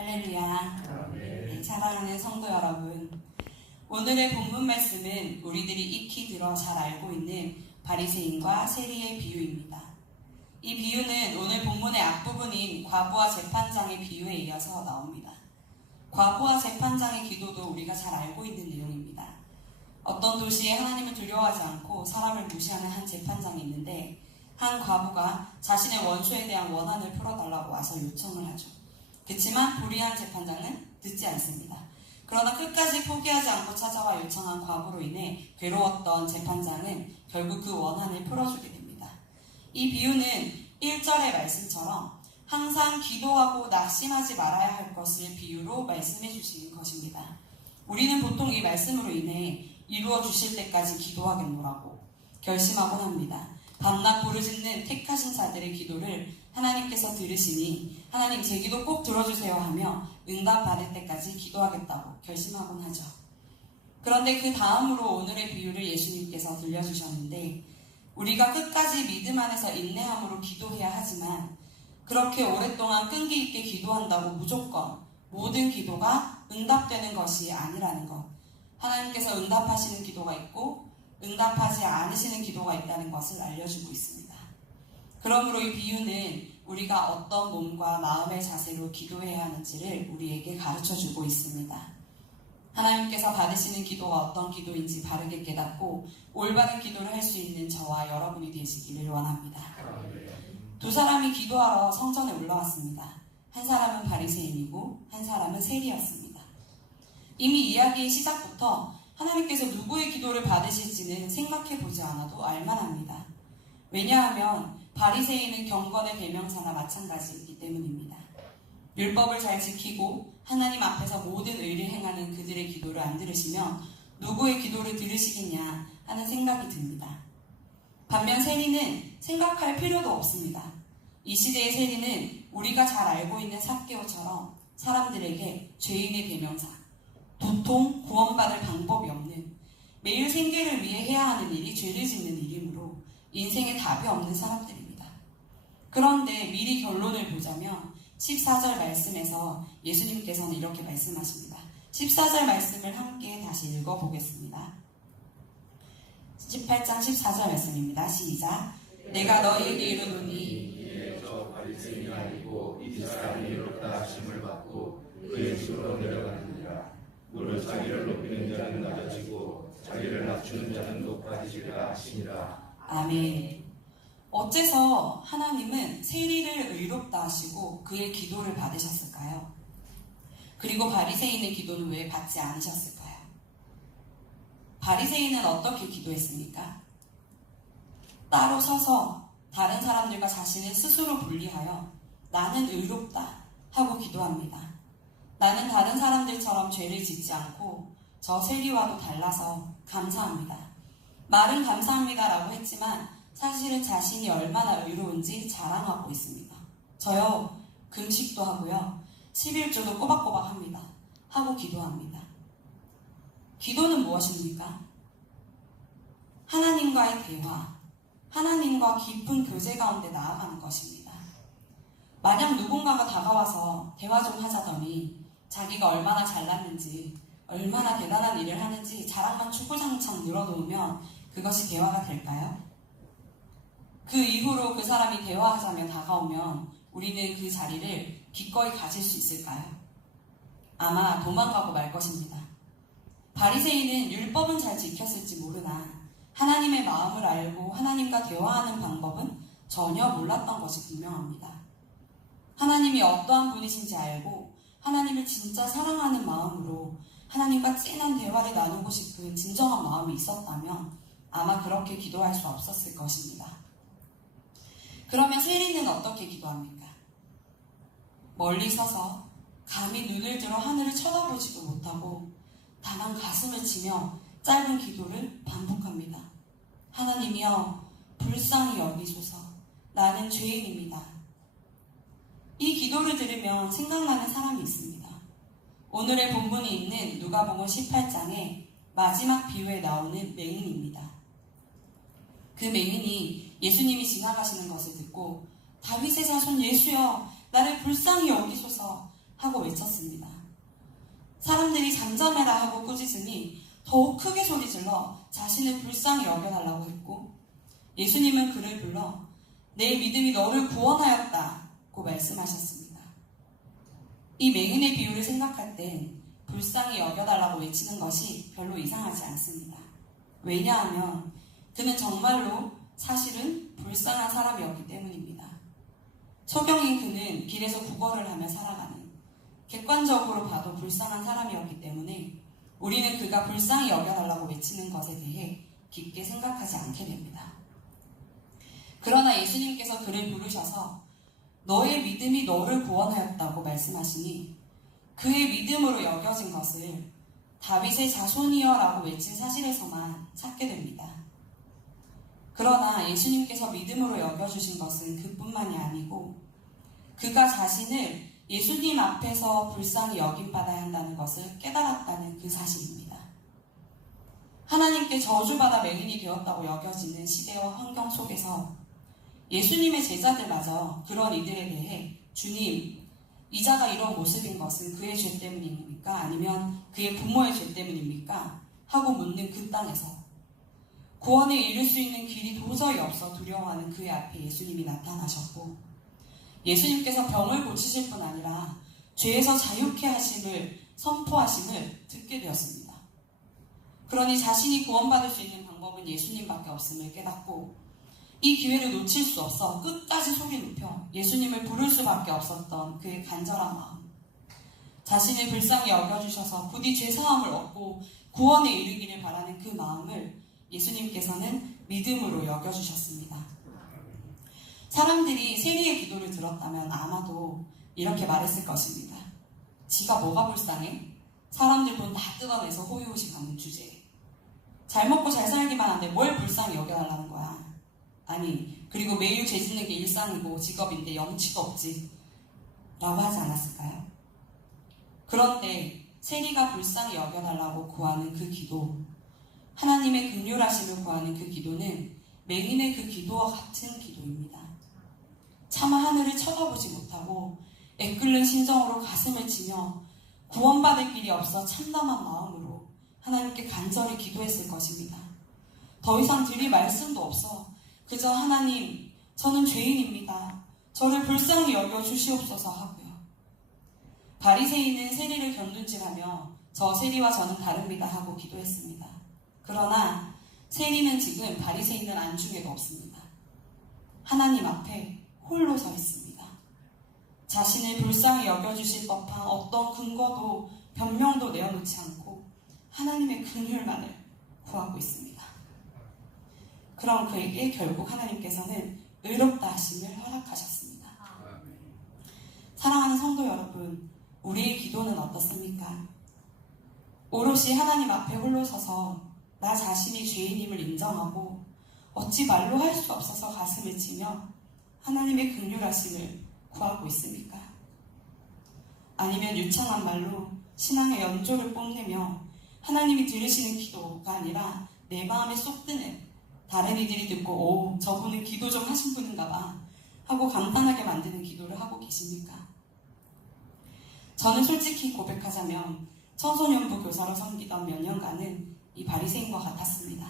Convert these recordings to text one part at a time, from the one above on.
할렐루야. 네, 사랑하는 성도 여러분, 오늘의 본문 말씀은 우리들이 익히 들어 잘 알고 있는 바리새인과 세리의 비유입니다. 이 비유는 오늘 본문의 앞부분인 과부와 재판장의 비유에 이어서 나옵니다. 과부와 재판장의 기도도 우리가 잘 알고 있는 내용입니다. 어떤 도시에 하나님을 두려워하지 않고 사람을 무시하는 한 재판장이 있는데, 한 과부가 자신의 원수에 대한 원한을 풀어달라고 와서 요청을 하죠. 그렇지만 불의한 재판장은 듣지 않습니다. 그러나 끝까지 포기하지 않고 찾아와 요청한 과부로 인해 괴로웠던 재판장은 결국 그 원한을 풀어주게 됩니다. 이 비유는 1절의 말씀처럼 항상 기도하고 낙심하지 말아야 할 것을 비유로 말씀해 주시는 것입니다. 우리는 보통 이 말씀으로 인해 이루어 주실 때까지 기도하겠노라고 결심하곤 합니다. 밤낮 부르짖는 택하신 자들의 기도를 하나님께서 들으시니 하나님 제 기도 꼭 들어주세요 하며 응답받을 때까지 기도하겠다고 결심하곤 하죠. 그런데 그 다음으로 오늘의 비유를 예수님께서 들려주셨는데, 우리가 끝까지 믿음 안에서 인내함으로 기도해야 하지만 그렇게 오랫동안 끈기 있게 기도한다고 무조건 모든 기도가 응답되는 것이 아니라는 것, 하나님께서 응답하시는 기도가 있고 응답하지 않으시는 기도가 있다는 것을 알려주고 있습니다. 그러므로 이 비유는 우리가 어떤 몸과 마음의 자세로 기도해야 하는지를 우리에게 가르쳐주고 있습니다. 하나님께서 받으시는 기도가 어떤 기도인지 바르게 깨닫고 올바른 기도를 할 수 있는 저와 여러분이 되시기를 원합니다. 두 사람이 기도하러 성전에 올라왔습니다. 한 사람은 바리새인이고 한 사람은 세리였습니다. 이미 이야기의 시작부터 하나님께서 누구의 기도를 받으실지는 생각해보지 않아도 알만합니다. 왜냐하면 바리새인은 경건의 대명사나 마찬가지이기 때문입니다. 율법을 잘 지키고 하나님 앞에서 모든 의를 행하는 그들의 기도를 안 들으시면 누구의 기도를 들으시겠냐 하는 생각이 듭니다. 반면 세리는 생각할 필요도 없습니다. 이 시대의 세리는 우리가 잘 알고 있는 삭개오처럼 사람들에게 죄인의 대명사, 도통 구원받을 방법이 없는, 매일 생계를 위해 해야 하는 일이 죄를 짓는 일이므로 인생에 답이 없는 사람들입니다. 그런데 미리 결론을 보자면 14절 말씀에서 예수님께서는 이렇게 말씀하십니다. 14절 말씀을 함께 다시 읽어보겠습니다. 18장 14절 말씀입니다. 시작. 내가 너희에게 이르노니 저 바리새인이 아니고 이 사람이 이롭다 하심을 받고 그의 집으로 내려가느니라. 무릇 자기를 높이는 자는 낮아지고 자기를 낮추는 자는 높아지리라 하시니라. 아멘. 어째서 하나님은 세리를 의롭다 하시고 그의 기도를 받으셨을까요? 그리고 바리새인의 기도는 왜 받지 않으셨을까요? 바리새인은 어떻게 기도했습니까? 따로 서서 다른 사람들과 자신을 스스로 분리하여 나는 의롭다 하고 기도합니다. 나는 다른 사람들처럼 죄를 짓지 않고 저 세리와도 달라서 감사합니다. 말은 감사합니다라고 했지만 사실은 자신이 얼마나 의로운지 자랑하고 있습니다. 저요, 금식도 하고요, 11조도 꼬박꼬박 합니다. 하고 기도합니다. 기도는 무엇입니까? 하나님과의 대화, 하나님과 깊은 교제 가운데 나아가는 것입니다. 만약 누군가가 다가와서 대화 좀 하자더니 자기가 얼마나 잘났는지, 얼마나 대단한 일을 하는지 자랑만 주구장창 늘어놓으면 그것이 대화가 될까요? 그 이후로 그 사람이 대화하자며 다가오면 우리는 그 자리를 기꺼이 가질 수 있을까요? 아마 도망가고 말 것입니다. 바리새인은 율법은 잘 지켰을지 모르나 하나님의 마음을 알고 하나님과 대화하는 방법은 전혀 몰랐던 것이 분명합니다. 하나님이 어떠한 분이신지 알고 하나님을 진짜 사랑하는 마음으로 하나님과 진한 대화를 나누고 싶은 진정한 마음이 있었다면 아마 그렇게 기도할 수 없었을 것입니다. 그러면 세리는 어떻게 기도합니까? 멀리 서서 감히 눈을 들어 하늘을 쳐다보지도 못하고 다만 가슴을 치며 짧은 기도를 반복합니다. 하나님이여, 불쌍히 여기소서. 나는 죄인입니다. 이 기도를 들으면 생각나는 사람이 있습니다. 오늘의 본문이 있는 누가복음 18장의 마지막 비유에 나오는 맹인입니다. 그 맹인이 예수님이 지나가시는 것을 듣고 다윗의 자손 예수여, 나를 불쌍히 여기소서 하고 하고 외쳤습니다. 사람들이 잠잠해라 하고 꾸짖으니 더욱 크게 소리질러 자신을 불쌍히 여겨달라고 했고, 예수님은 그를 불러 내 믿음이 너를 구원하였다고 말씀하셨습니다. 이 맹인의 비유를 생각할 땐 불쌍히 여겨달라고 외치는 것이 별로 이상하지 않습니다. 왜냐하면 그는 정말로 사실은 불쌍한 사람이었기 때문입니다. 소경인 그는 길에서 구걸을 하며 살아가는, 객관적으로 봐도 불쌍한 사람이었기 때문에 우리는 그가 불쌍히 여겨달라고 외치는 것에 대해 깊게 생각하지 않게 됩니다. 그러나 예수님께서 그를 부르셔서 너의 믿음이 너를 구원하였다고 말씀하시니 그의 믿음으로 여겨진 것을 다윗의 자손이여라고 외친 사실에서만 찾게 됩니다. 그러나 예수님께서 믿음으로 여겨주신 것은 그뿐만이 아니고 그가 자신을 예수님 앞에서 불쌍히 여김받아야 한다는 것을 깨달았다는 그 사실입니다. 하나님께 저주받아 맹인이 되었다고 여겨지는 시대와 환경 속에서 예수님의 제자들마저 그런 이들에 대해 주님, 이 자가 이런 모습인 것은 그의 죄 때문입니까? 아니면 그의 부모의 죄 때문입니까? 하고 묻는 그 땅에서 구원에 이를 수 있는 길이 도저히 없어 두려워하는 그의 앞에 예수님이 나타나셨고, 예수님께서 병을 고치실 뿐 아니라 죄에서 자유케 하심을 선포하심을 듣게 되었습니다. 그러니 자신이 구원받을 수 있는 방법은 예수님밖에 없음을 깨닫고 이 기회를 놓칠 수 없어 끝까지 소리 높여 예수님을 부를 수밖에 없었던 그의 간절한 마음, 자신을 불쌍히 여겨주셔서 부디 죄사함을 얻고 구원에 이르기를 바라는 그 마음을 예수님께서는 믿음으로 여겨주셨습니다. 사람들이 세리의 기도를 들었다면 아마도 이렇게 말했을 것입니다. 지가 뭐가 불쌍해? 사람들 돈 다 뜯어내서 호의호식 갚는 주제에. 잘 먹고 잘 살기만 한데 뭘 불쌍히 여겨달라는 거야. 아니, 그리고 매일 죄 짓는 게 일상이고 직업인데 염치도 없지. 라고 하지 않았을까요? 그런데 세리가 불쌍히 여겨달라고 구하는 그 기도, 하나님의 긍휼하심을 구하는 그 기도는 맹인의 그 기도와 같은 기도입니다. 차마 하늘을 쳐다보지 못하고 애끓는 심정으로 가슴을 치며 구원받을 길이 없어 참담한 마음으로 하나님께 간절히 기도했을 것입니다. 더 이상 드릴 말씀도 없어 그저 하나님, 저는 죄인입니다. 저를 불쌍히 여겨 주시옵소서 하고요. 바리새인은 세리를 견눈질하며 저 세리와 저는 다릅니다 하고 기도했습니다. 그러나 세리는 지금 바리새인을 안중에도 없습니다. 하나님 앞에 홀로 서 있습니다. 자신을 불쌍히 여겨주실 법한 어떤 근거도 변명도 내어놓지 않고 하나님의 긍휼만을 구하고 있습니다. 그럼 그에게 결국 하나님께서는 의롭다 하심을 허락하셨습니다. 사랑하는 성도 여러분, 우리의 기도는 어떻습니까? 오롯이 하나님 앞에 홀로 서서 나 자신이 죄인임을 인정하고 어찌 말로 할 수 없어서 가슴을 치며 하나님의 긍휼하심을 구하고 있습니까? 아니면 유창한 말로 신앙의 연조를 뽐내며 하나님이 들으시는 기도가 아니라 내 마음에 쏙 드는 다른 이들이 듣고 오, 저분은 기도 좀 하신 분인가 봐 하고 간단하게 만드는 기도를 하고 계십니까? 저는 솔직히 고백하자면 청소년부 교사로 섬기던 몇 년간은 이 바리새인과 같았습니다.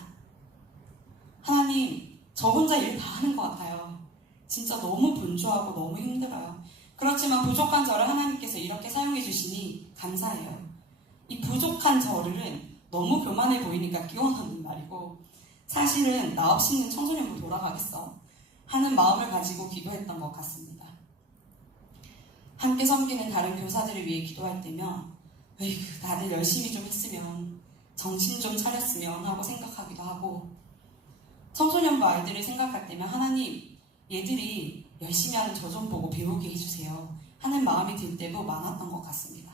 하나님, 저 혼자 일 다 하는 것 같아요. 진짜 너무 분주하고 너무 힘들어요. 그렇지만 부족한 저를 하나님께서 이렇게 사용해 주시니 감사해요. 이 부족한 저를 너무 교만해 보이니까 끼워넣는 말이고 사실은 나 없이는 청소년부 돌아가겠어 하는 마음을 가지고 기도했던 것 같습니다. 함께 섬기는 다른 교사들을 위해 기도할 때면 에이그, 다들 열심히 좀 했으면 정신 좀 차렸으면 하고 생각하기도 하고 청소년부 아이들을 생각할 때면 하나님, 얘들이 열심히 하는 저 좀 보고 배우게 해주세요 하는 마음이 들 때도 많았던 것 같습니다.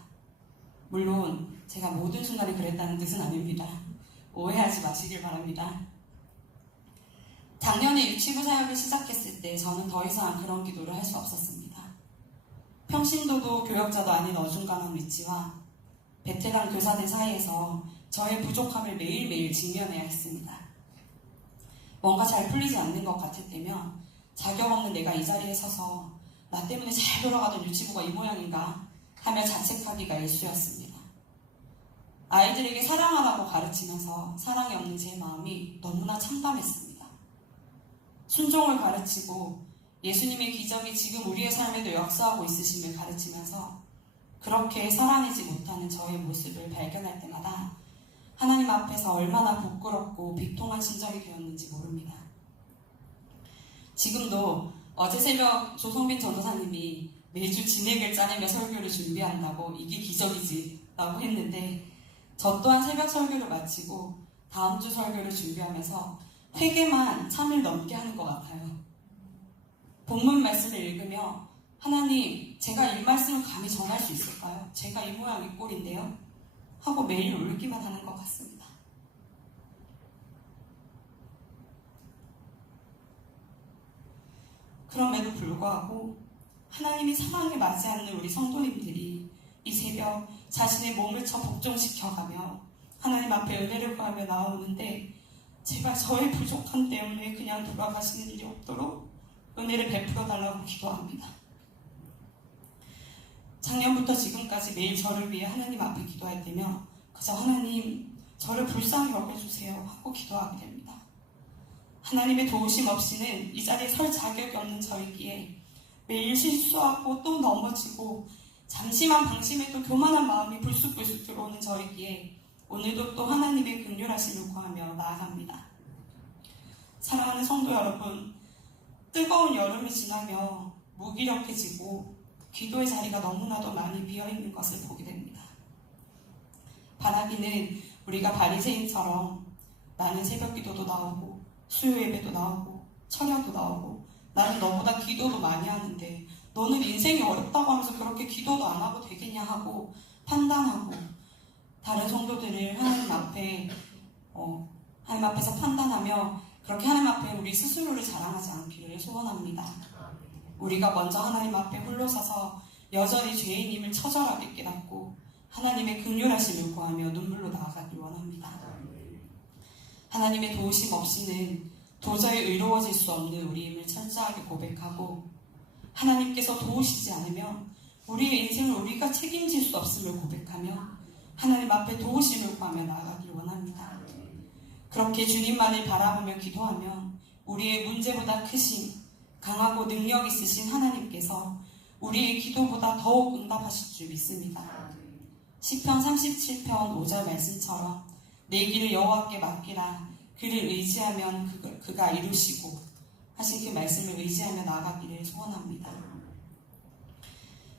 물론 제가 모든 순간에 그랬다는 뜻은 아닙니다. 오해하지 마시길 바랍니다. 작년에 유치부 사역을 시작했을 때 저는 더 이상 그런 기도를 할 수 없었습니다. 평신도도 교역자도 아닌 어중간한 위치와 베테랑 교사들 사이에서 저의 부족함을 매일매일 직면해야 했습니다. 뭔가 잘 풀리지 않는 것 같을 때면 자격 없는 내가 이 자리에 서서 나 때문에 잘 돌아가던 유치부가 이 모양인가 하며 자책하기가 일쑤였습니다. 아이들에게 사랑하라고 가르치면서 사랑이 없는 제 마음이 너무나 참담했습니다. 순종을 가르치고 예수님의 기적이 지금 우리의 삶에도 역사하고 있으심을 가르치면서 그렇게 살아내지 못하는 저의 모습을 발견할 때마다 하나님 앞에서 얼마나 부끄럽고 비통한 심정이 되었는지 모릅니다. 지금도 어제 새벽 조성빈 전도사님이 매주 진액을 짜내며 설교를 준비한다고 이게 기적이지 라고 했는데 저 또한 새벽 설교를 마치고 다음 주 설교를 준비하면서 회개만 3일 넘게 하는 것 같아요. 본문 말씀을 읽으며 하나님, 제가 이 말씀을 감히 전할 수 있을까요? 제가 이 모양 이 꼴인데요? 하고 매일 울기만 하는 것 같습니다. 그럼에도 불구하고 하나님이 사랑에 맞지 않는 우리 성도님들이 이 새벽 자신의 몸을 복종시켜가며 하나님 앞에 은혜를 구하며 나오는데 제발 저의 부족함 때문에 그냥 돌아가시는 일이 없도록 은혜를 베풀어 달라고 기도합니다. 작년부터 지금까지 매일 저를 위해 하나님 앞에 기도할 때면 그저 하나님 저를 불쌍히 여겨주세요 하고 기도하게 됩니다. 하나님의 도우심 없이는 이 자리에 설 자격이 없는 저이기에 매일 실수하고 또 넘어지고 잠시만 방심해도 교만한 마음이 불쑥불쑥 들어오는 저이기에 오늘도 또 하나님의 긍휼하심을 구하며 나아갑니다. 사랑하는 성도 여러분, 뜨거운 여름이 지나며 무기력해지고 기도의 자리가 너무나도 많이 비어있는 것을 보게 됩니다. 바라기는 우리가 바리새인처럼 나는 새벽 기도도 나오고 수요 예배도 나오고 철야도 나오고 나는 너보다 기도도 많이 하는데 너는 인생이 어렵다고 하면서 그렇게 기도도 안 하고 되겠냐 하고 판단하고 다른 성도들을 하나님 앞에서 판단하며 그렇게 하나님 앞에 우리 스스로를 자랑하지 않기를 소원합니다. 우리가 먼저 하나님 앞에 홀로 서서 여전히 죄인임을 처절하게 깨닫고 하나님의 긍휼하심을 구하며 눈물로 나아가길 원합니다. 하나님의 도우심 없이는 도저히 의로워질 수 없는 우리임을 철저하게 고백하고 하나님께서 도우시지 않으면 우리의 인생을 우리가 책임질 수 없음을 고백하며 하나님 앞에 도우심을 구하며 나아가길 원합니다. 그렇게 주님만을 바라보며 기도하면 우리의 문제보다 크신 강하고 능력 있으신 하나님께서 우리의 기도보다 더욱 응답하실 줄 믿습니다. 시편 37편 5절 말씀처럼 내 길을 여호와께 맡기라 그를 의지하면 그가 이루시고 하신 그 말씀을 의지하며 나아가기를 소원합니다.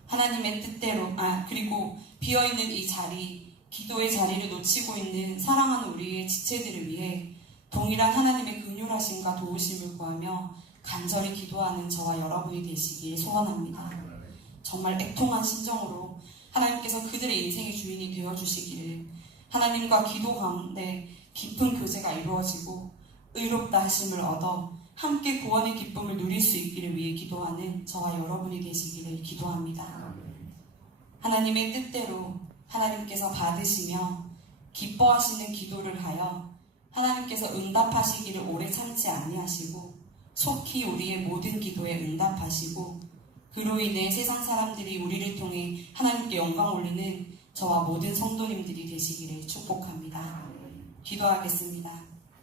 하나님의 뜻대로 그리고 비어있는 이 자리 기도의 자리를 놓치고 있는 사랑하는 우리의 지체들을 위해 동일한 하나님의 긍휼하심과 도우심을 구하며 간절히 기도하는 저와 여러분이 되시길 소원합니다. 정말 애통한 심정으로 하나님께서 그들의 인생의 주인이 되어주시기를 하나님과 기도 가운데 깊은 교제가 이루어지고 의롭다 하심을 얻어 함께 구원의 기쁨을 누릴 수 있기를 위해 기도하는 저와 여러분이 되시기를 기도합니다. 하나님의 뜻대로 하나님께서 받으시며 기뻐하시는 기도를 하여 하나님께서 응답하시기를 오래 참지 아니하시고 속히 우리의 모든 기도에 응답하시고 그로 인해 세상 사람들이 우리를 통해 하나님께 영광 올리는 저와 모든 성도님들이 되시기를 축복합니다. 기도하겠습니다.